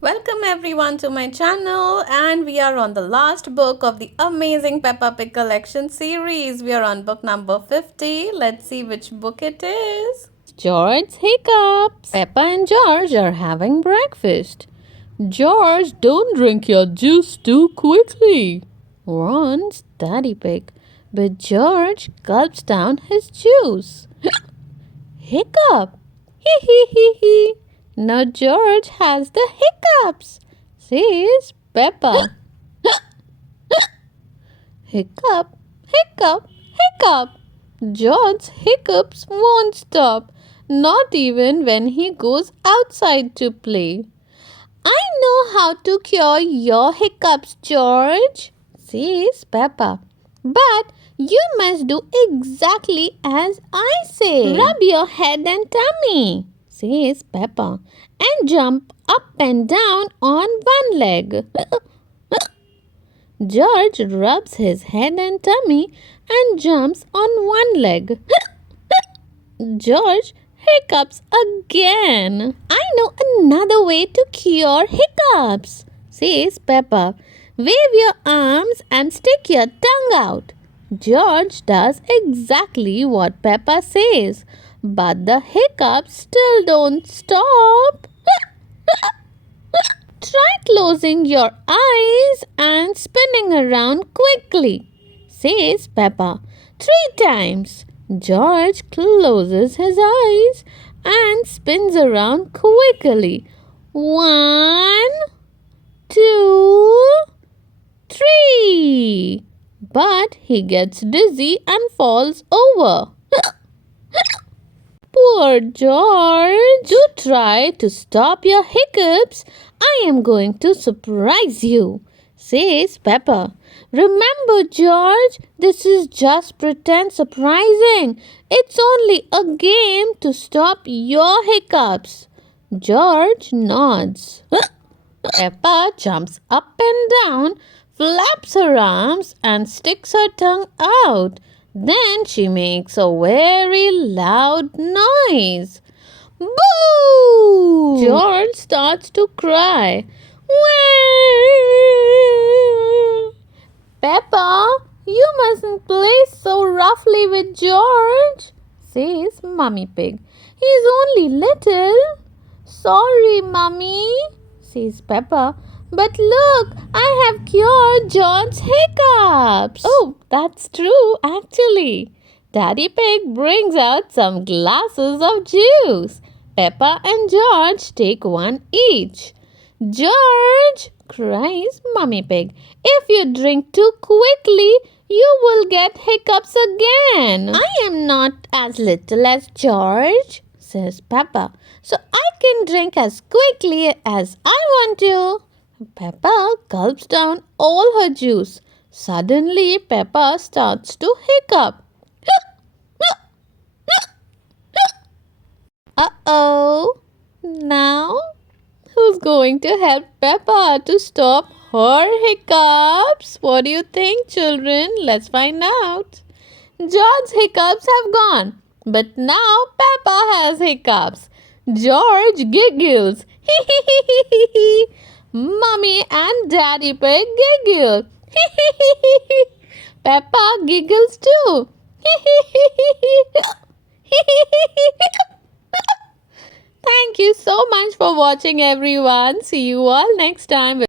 Welcome everyone to my channel, and we are on the last book of the Amazing Peppa Pig Collection series. We are on book number 50. Let's see which book it is. George's Hiccups. Peppa and George are having breakfast. George, don't drink your juice too quickly, warns Daddy Pig. But George gulps down his juice. Hiccup! Hee hee hee hee. Now George has the hiccups, says Peppa. Hiccup, hiccup, hiccup. George's hiccups won't stop, not even when he goes outside to play. I know how to cure your hiccups, George, says Peppa. But you must do exactly as I say. Rub your head and tummy, says Peppa, and jump up and down on one leg. George rubs his head and tummy and jumps on one leg. George hiccups again. I know another way to cure hiccups, says Peppa. Wave your arms and stick your tongue out. George does exactly what Peppa says, but the hiccups still don't stop. Try closing your eyes and spinning around quickly, says Peppa. 3 times. George closes his eyes and spins around quickly. 1, 2, 3. But he gets dizzy and falls over. Poor George. Do try to stop your hiccups. I am going to surprise you, says Peppa. Remember, George, this is just pretend surprising. It's only a game to stop your hiccups. George nods. Peppa jumps up and down, flaps her arms, and sticks her tongue out. Then she makes a very loud noise. Boo! George starts to cry. Wah! Peppa, you mustn't play so roughly with George, says Mummy Pig. He's only little. Sorry, Mummy, says Peppa. But look, I have cured George's hiccups. Oh, that's true, actually. Daddy Pig brings out some glasses of juice. Peppa and George take one each. George, cries Mummy Pig, if you drink too quickly, you will get hiccups again. I am not as little as George, says Peppa, so I can drink as quickly as I want to. Peppa gulps down all her juice. Suddenly, Peppa starts to hiccup. Uh-oh. Now, who's going to help Peppa to stop her hiccups? What do you think, children? Let's find out. George's hiccups have gone, but now Peppa has hiccups. George giggles. Hee hee hee hee hee hee. Mummy and Daddy Pig giggle. Hee hee hee hee hee. Peppa giggles too. Hee hee hee hee hee. Hee hee hee hee hee. Thank you so much for watching, everyone. See you all next time.